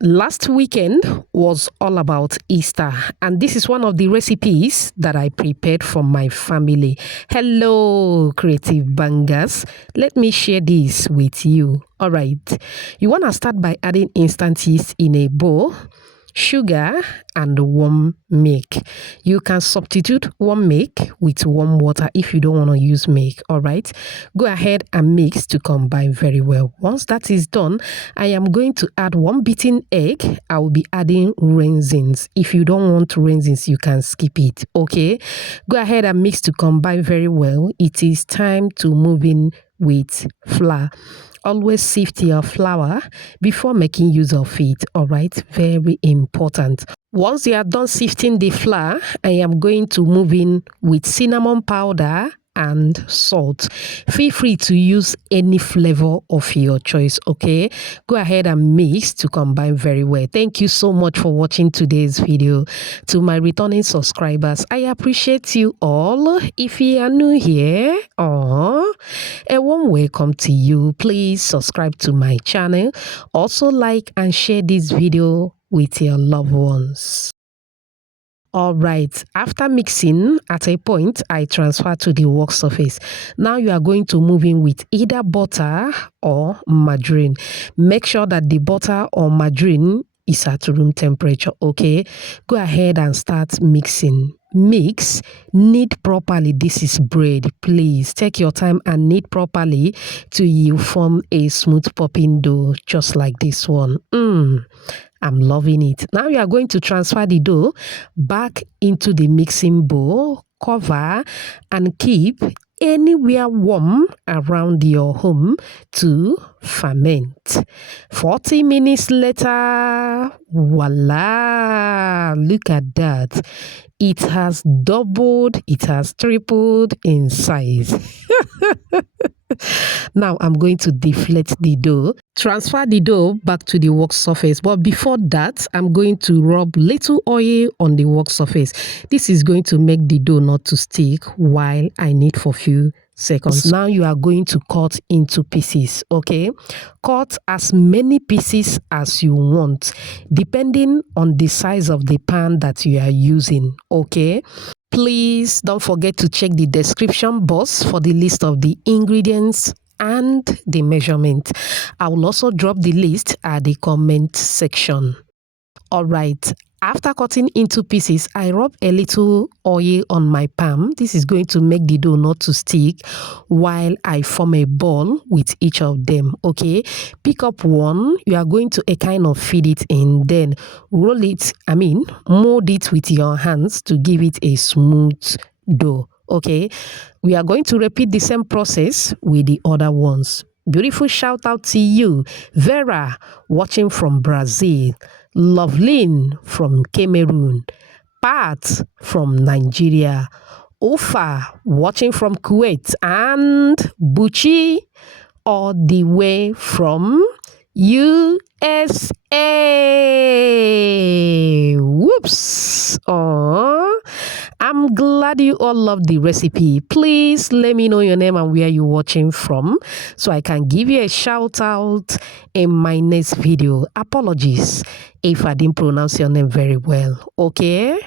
Last weekend was all about Easter, and this is one of the recipes that I prepared for my family. Hello, creative bangers. Let me share this with you. All right, you want to start by adding instant yeast in a bowl, sugar, and warm milk. You can substitute warm milk with warm water if you don't want to use milk. All right, go ahead and mix to combine very well. Once that is done, I am going to add one beaten egg. I will be adding raisins. If you don't want raisins, you can skip it. Okay, go ahead and mix to combine very well. It is time to move in with flour. Always sift your flour before making use of it. All right, very important. Once you are done sifting the flour, I am going to move in with cinnamon powder and salt. Feel free to use any flavor of your choice. Okay, go ahead and mix to combine very well. Thank you so much for watching today's video. To my returning subscribers, I appreciate you all. If you are new here, a warm welcome to you. Please subscribe to my channel. Also like and share this video with your loved ones. All right, after mixing, at a point, I transfer to the work surface. Now you are going to move in with either butter or margarine. Make sure that the butter or margarine is at room temperature, okay? Go ahead and start mixing. Mix, knead properly. This is bread. Please take your time and knead properly till you form a smooth popping dough, just like this one. I'm loving it. Now you are going to transfer the dough back into the mixing bowl, cover, and keep anywhere warm around your home to ferment. 40 minutes later, voila! Look at that. It has doubled, it has tripled in size. Now I'm going to deflate the dough. Transfer the dough back to the work surface. But before that, I'm going to rub little oil on the work surface. This is going to make the dough not to stick while I knead for a few seconds. Now you are going to cut into pieces, okay? Cut as many pieces as you want, depending on the size of the pan that you are using, okay? Please don't forget to check the description box for the list of the ingredients and the measurement. I will also drop the list at the comment section. All right, after cutting into pieces, I rub a little oil on my palm. This is going to make the dough not to stick while I form a ball with each of them, okay? Pick up one. You are going to kind of feed it in, then mold it with your hands to give it a smooth dough, okay? We are going to repeat the same process with the other ones. Beautiful shout out to you, Vera, watching from Brazil. Lovelyn from Cameroon, Pat from Nigeria, Ofa watching from Kuwait, and Buchi all the way from USA. Whoops! I'm glad you all love the recipe. Please let me know your name and where you're watching from so I can give you a shout out in my next video. Apologies if I didn't pronounce your name very well, okay?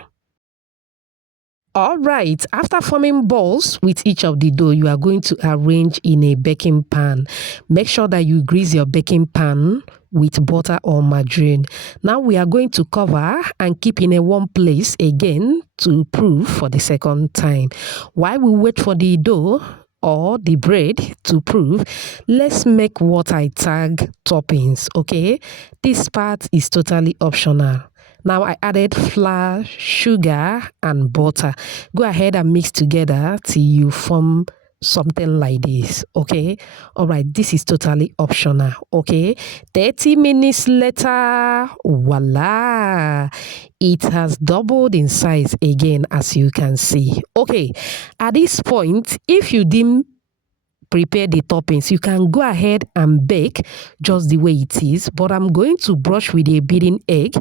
All right, after forming balls with each of the dough, you are going to arrange in a baking pan. Make sure that you grease your baking pan with butter or margarine. Now we are going to cover and keep in a warm place again to proof for the second time. While we wait for the dough or the bread to proof, let's make what I tag toppings, okay? This part is totally optional. Now I added flour, sugar, and butter. Go ahead and mix together till you form something like this, okay? All right, this is totally optional, okay? 30 minutes later, voila! It has doubled in size again, as you can see. Okay, at this point, if you didn't prepare the toppings, you can go ahead and bake just the way it is, but I'm going to brush with a beaten egg.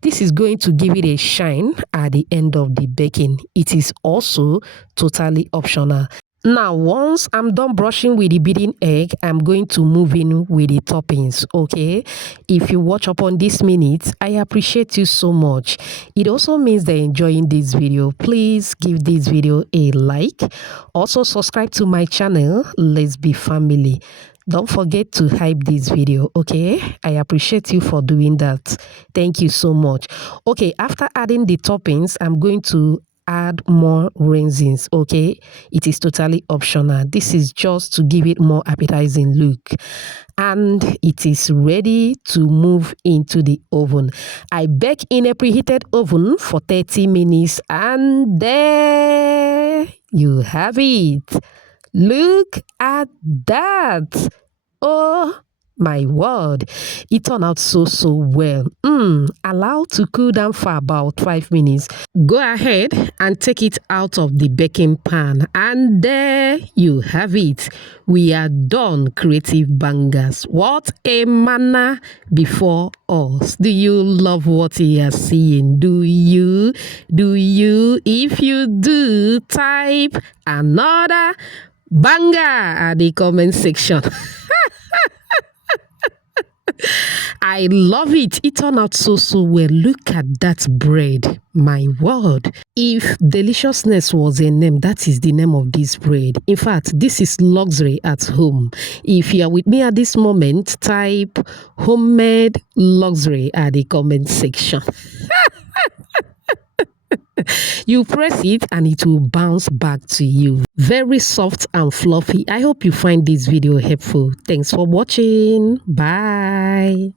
This is going to give it a shine at the end of the baking. It is also totally optional. Now, once I'm done brushing with the beaten egg, I'm going to move in with the toppings, okay? If you watch up on this minute, I appreciate you so much. It also means they're enjoying this video. Please give this video a like. Also, subscribe to my channel, Let's Be Family. Don't forget to hype this video, okay? I appreciate you for doing that. Thank you so much. Okay, after adding the toppings, I'm going to add more raisins, okay? It is totally optional. This is just to give it more appetizing look. And it is ready to move into the oven. I bake in a preheated oven for 30 minutes and there you have it. Look at that. Oh my word, it turned out so well. Allow to cool down for about 5 minutes. Go ahead and take it out of the baking pan and there you have it. We are done, creative bangers. What a manna before us. Do you love what you are seeing? Do you? If you do, type another banger at the comment section. I love it. It turned out so well. Look at that bread. My word. If deliciousness was a name, that is the name of this bread. In fact, this is luxury at home. If you are with me at this moment, type homemade luxury at the comment section. You press it and it will bounce back to you. Very soft and fluffy. I hope you find this video helpful. Thanks for watching. Bye.